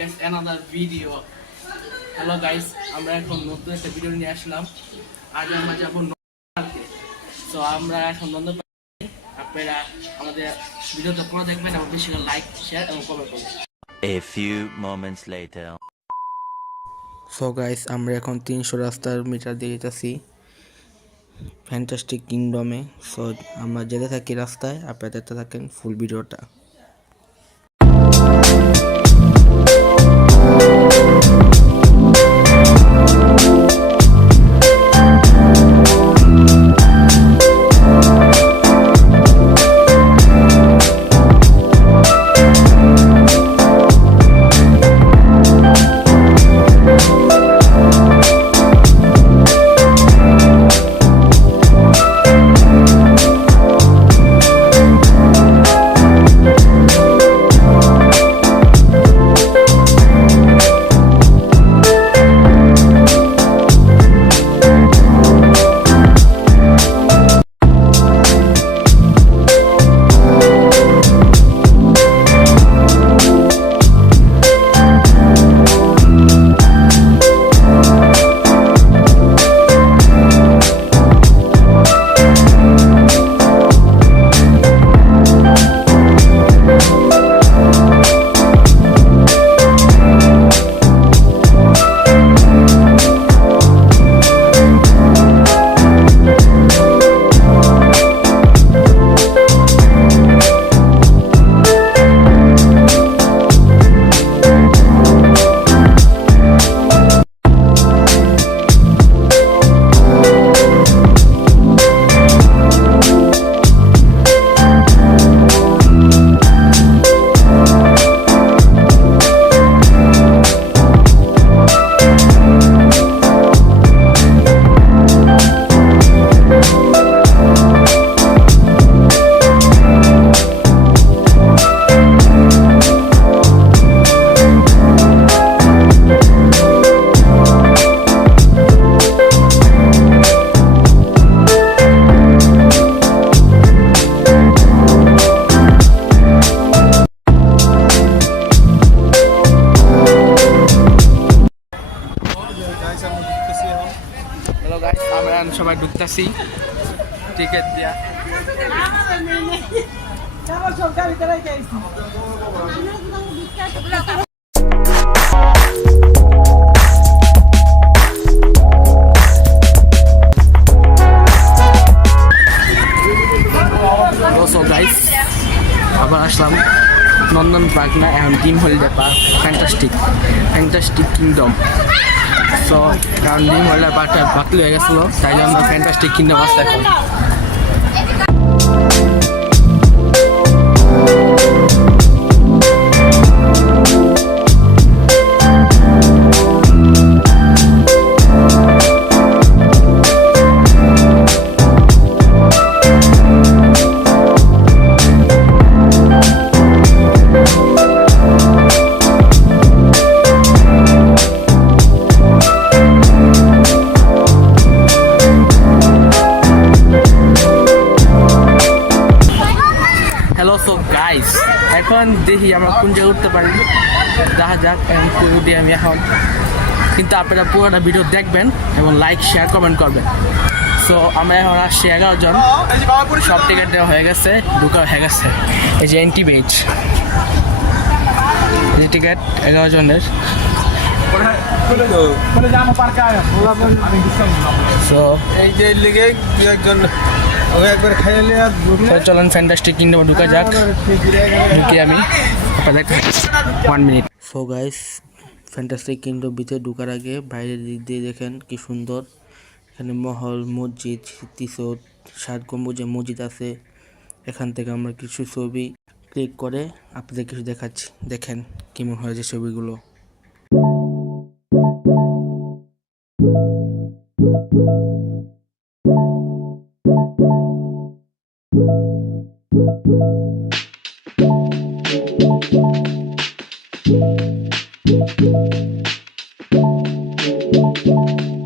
another video. Hello guys, আমরা এখন নতুন একটা ভিডিও নিয়ে আসলাম। আজ আমরা যাব নন্দনপার্কে। সো আমরা এখন নন্দনপার্কে, আপনারা আমাদের ভিডিওটা পুরো দেখবেন এবং বেশি করে লাইক, শেয়ার এবং কমেন্ট করবেন। A few moments later. So guys, আমরা এখন 300 রাস্তার মিটার দিয়ে যেতেছি ফ্যান্টাস্টিক কিংডমে। সো আমরা যেতে থাকি রাস্তায়, আপনারা দেখতে থাকেন ফুল ভিডিওটা। হ্যালো গাইস, আমরা সবাই ঢুকতেছি টিকিট দিয়া। সো গাইস, আবার আসলাম নন্দন পার্ক না, এখন ডিম holiday park, fantastic kingdom. So কারণ ডিম হলিডে পার্কটা বাতিল হয়ে গেছিলো, তাই জন্য ফ্যান্টাস্টিক কিংডম আসছে এখন। হ্যালো, সো গাইস, এখন দেখি আমরা কোন জায়গায় উঠতে পারি। দেখা যাক উঠি আমি এখন, কিন্তু আপনারা পুরোটা ভিডিও দেখবেন এবং লাইক, শেয়ার, কমেন্ট করবেন। সো আমরা এখন আসছি 11 জন, সব টিকিট দেওয়া হয়ে গেছে, ঢুকা হয়ে গেছে। এই যে এন্ট্রি বেঞ্চ, এই টিকিট 11 জনের। সো এই যে লিগে একজন একবার খাইলে চলেন ফ্যান্টাস্টিক কিংডমে ঢুকা যাক। ঢুকি আমি, আপনাদের 1 minute. So guys, fantastic kingdom ভিতরে ঢোকার আগে বাইরের দিক দিয়ে দেখেন কি সুন্দর। এখানে মহল, মসজিদ, স্মৃতিসৌধ, 7 গম্বুজের মসজিদ আছে। এখান থেকে আমরা কিছু ছবি ক্লিক করে আপনাদের কিছু দেখাচ্ছি, দেখেন কেমন হয়েছে ছবিগুলো।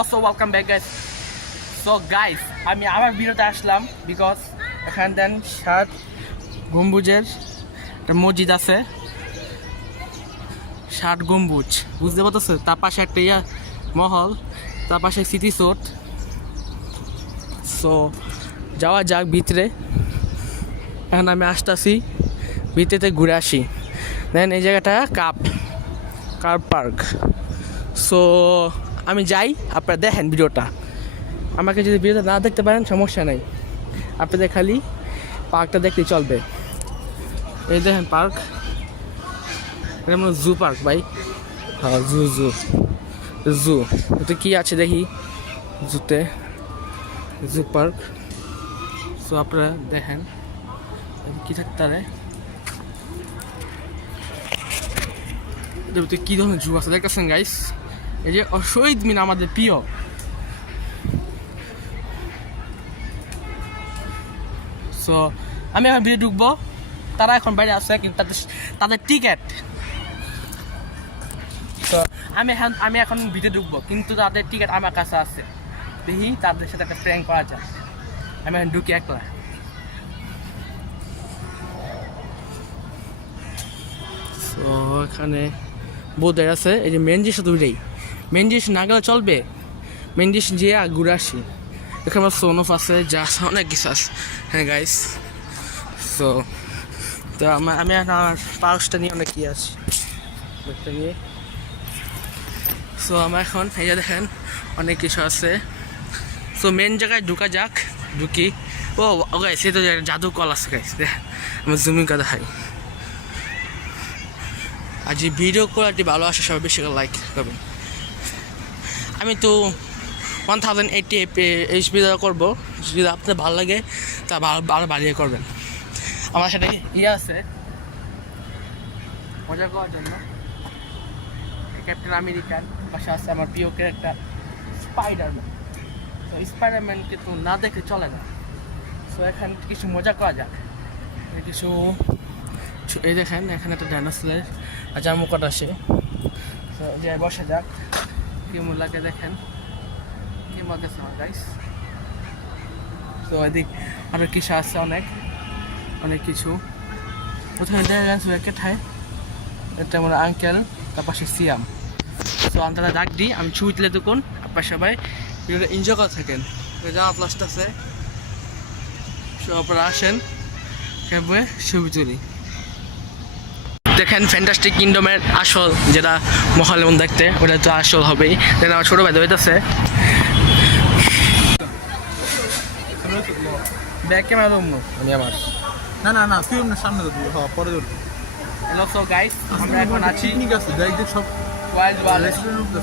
Also welcome back guys. So guys, আমি আবার ভিডিওতে আসলাম বিকজ এখান দেন 7 গম্বুজের একটা মসজিদ আছে, ষাট গম্বুজ বুঝতে পারতেছো, তার পাশে একটা মহল, তার পাশে স্মৃতিসৌধ। সো যাওয়া যাক ভিতরে। এখন আমি আসতেছি ভিতরেতে ঘুরে আসি। দেন এই জায়গাটা কার পার্ক। সো আমি যাই, আপনারা দেখেন ভিডিওটা। আমাকে যদি ভিডিওটা না দেখতে পারেন সমস্যা নেই, আপনাদের খালি পার্কটা দেখলেই চলবে। এই দেখেন পার্ক, এটা মনে জু পার্ক ভাই। হ্যাঁ জু এটা কী আছে দেখি জুতে, জু পার্ক। সো আপনারা দেখেন কী থাকতে পারে, কী ধরনের জু আছে দেখতেছেন গাইস। এই যে শহীদ মিনার আমাদের প্রিয়। সো আমি এখন ভিতরে ঢুকবো, তারা এখন বাইরে আসছে কিন্তু তাদের টিকিট। তো আমি এখন ভিতরে ঢুকবো কিন্তু তাদের টিকিট আমার কাছে আছে। দেখি তাদের সাথে একটা প্র্যাঙ্ক করা যায়। আমি এখন ঢুকি একলা। তো এখানে বোধহয় আছে, এই যে মেন জিনিস দুইটাই। মেন জিনিস না গেলে চলবে, মেন জিনিস যে ঘুরে আসি। এখানে আমার সোনফ আছে, যা আছে অনেক কিছু আছে হ্যাঁ গাইস। সো তো আমি আমার পাউচটা নিয়ে অনেক কি আছি ব্যাগটা নিয়ে। সো আমার এখন এই যে দেখেন অনেক কিছু আছে। সো মেন জায়গায় ঢুকা যাক, ঢুকি। ও গাইস সে তো জাদু কল আছে গাইস, দেখ আমার জুমিং কথা দেখাই। আর যে ভিডিও কোয়ালিটি ভালো আসে সবাই বেশি করে লাইক করবেন। আমি তো 1080 HP করবো, যদি আপনাদের ভালো লাগে তা ভালো বাড়িয়ে করবেন। আমার সাথে আছে মজা করার জন্য ক্যাপ্টেন আমেরিকান, পাশে আছে আমার প্রিয় ক্যারেক্টার স্পাইডারম্যান। তো স্পাইডারম্যানকে তো না দেখলে চলে না। সো এখানে কিছু মজা করা যাক, কিছু এই দেখেন এখানে একটা ডাইনোসরের জামুকট আসে। তো যে বসে যাক, কেমন লাগে দেখেন, কেমন গেছে আমার গাইস। তো এদিক আরও কিছু আছে, অনেক কিছু। প্রথমে দেখা গেছে একটায় এটা আমার আঙ্কেল, তার পাশে সিয়াম। তো আমি তারা ডাক দিই, আমি ছবি তুলে তখন আপনার সবাই ভিডিওটা এনজয় করে থাকেন। যাওয়া প্লাসটা আছে, আপনারা আসেন কেমন ছবি তুলি। দেখেন ফ্যান্টাস্টিক কিংডমের আসল যেটা মহল এমন দেখতে, ওটা তো আসল হবেই। যেটা আমার ছোটো ভাই হইতেছে ব্যাক ক্যামেরা রুম আমি আমার না তুই সামনে তো হ্যাঁ পরে ধরবি। হ্যালো সো গাইস, আমরা এখন আছি ঠিক আছে দেখ সব wild world. Restaurant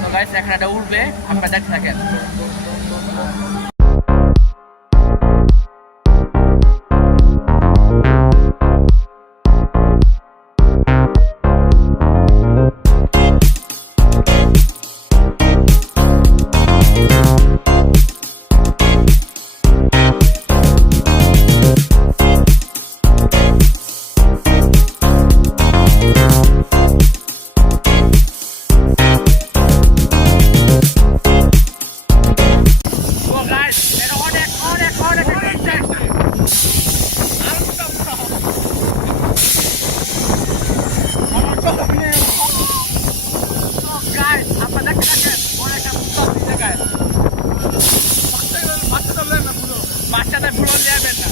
so guys এখন এটা উঠবে, আপনারা দেখতে থাকেন। বাচ্চাদের ভুলো যাবেন না,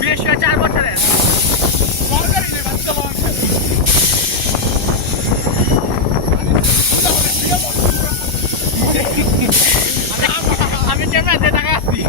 বিশেষ করে 4 বছরের। আমি ক্যামেরা দিয়ে টাকা আসছি।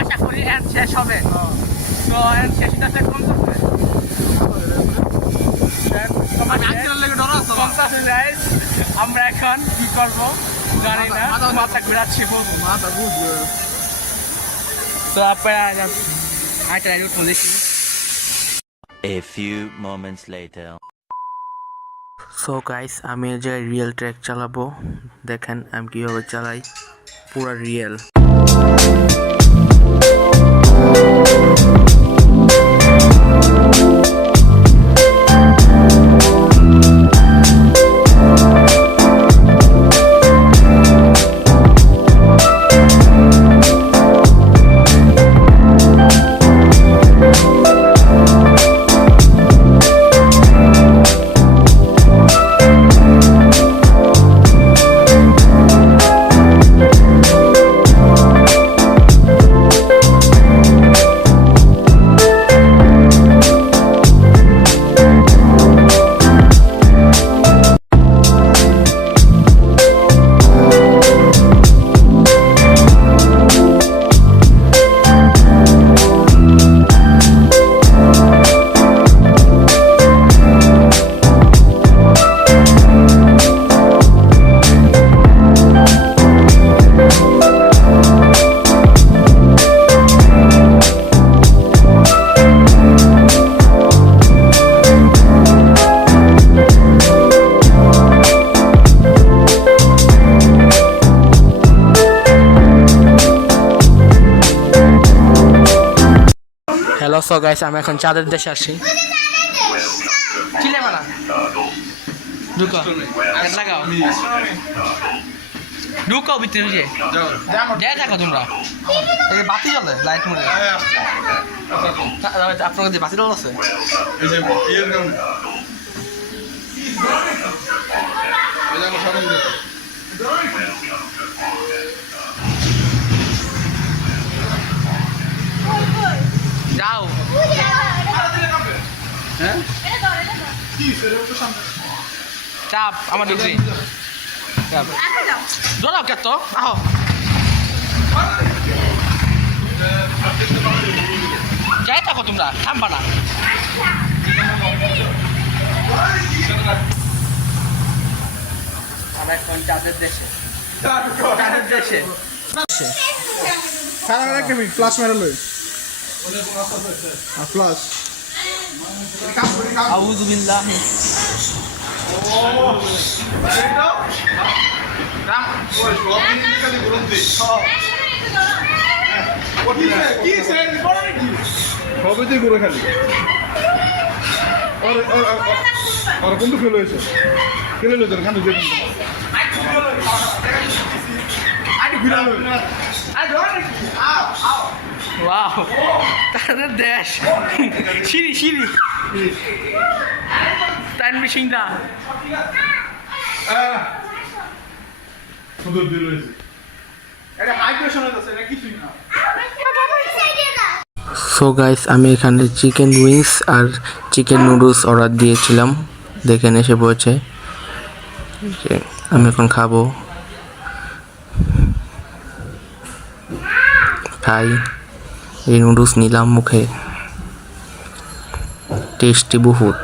আশা করি এন্ড শেষ হবে। তো এন্ড শেষটা কোন করবে আমরা এখন কি করবো জানি না, মাথা ঘুরাচ্ছি মাথা বুঝবে। তো আপনারা আরেকটা রাইড উঠুন দেখি। A few moments later. So guys, আমি এই জায়গায় রিয়েল ট্র্যাক চালাবো। দেখেন আমি কীভাবে চালাই, পুরা রিয়েল। হ্যালো, সো গাইস, আমি এখন চাঁদের দেশে আসি। চিনে মানা ঢুকো, লাগাও ঢুকো ভিতরে গিয়ে যাই থাকো তোমরা। এই বাতি জ্বলে লাইট মনে আপনার কাছে বাতি জ্বল আছে। যাও হ্যাঁ চাপ আমার ঢুকছি ধরাও কে তো আহ যাই থাকো তোমরা, থামবা না। আমরা এখন চাঁদের দেশে, চাঁদের দেশে ফ্লাশ মেরে লই ফ্লাশ আউযু বিল্লাহি সবই ঘুরে খালি আর কোনটা ফেল হয়েছে ফেলে লো খান যে ওয়াও তাদের দেশ সিঁড়ি সিঁড়ি তানভীর সিংদা সুন্দর দিল হয়েছে এটা হাইড্রেশন হচ্ছে এটা কিছুই না। সো গাইস, আমি এখানে চিকেন উইংস আর চিকেন নুডলস অর্ডার দিয়েছিলাম, দেখেন এসে পড়েছে। আমি এখন খাবো, খাই। এই নুডলস নিলাম মুখে, টেস্টি বহুত।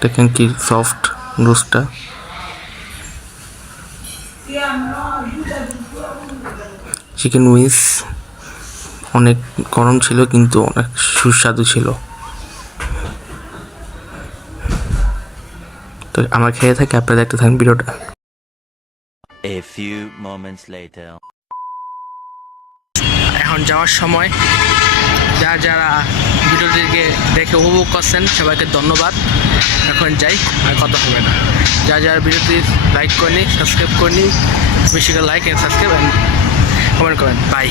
দেখেন কি সফট নুডলসটা। চিকেন উইংস অনেক গরম ছিল কিন্তু অনেক সুস্বাদু ছিল। তো আমার খেয়ে থাকে, আপনারা দেখতে থাকেন ভিডিওটা। A few moments later. এখন যাওয়ার সময় যারা ভিডিওটিকে দেখে উপভোগ করছেন সবাইকে ধন্যবাদ। এখন যাই, আর কথা হবে না। যারা ভিডিওটি লাইক করেনি, সাবস্ক্রাইব করেনি, বেশি করে like and subscribe and comment করেন। বাই।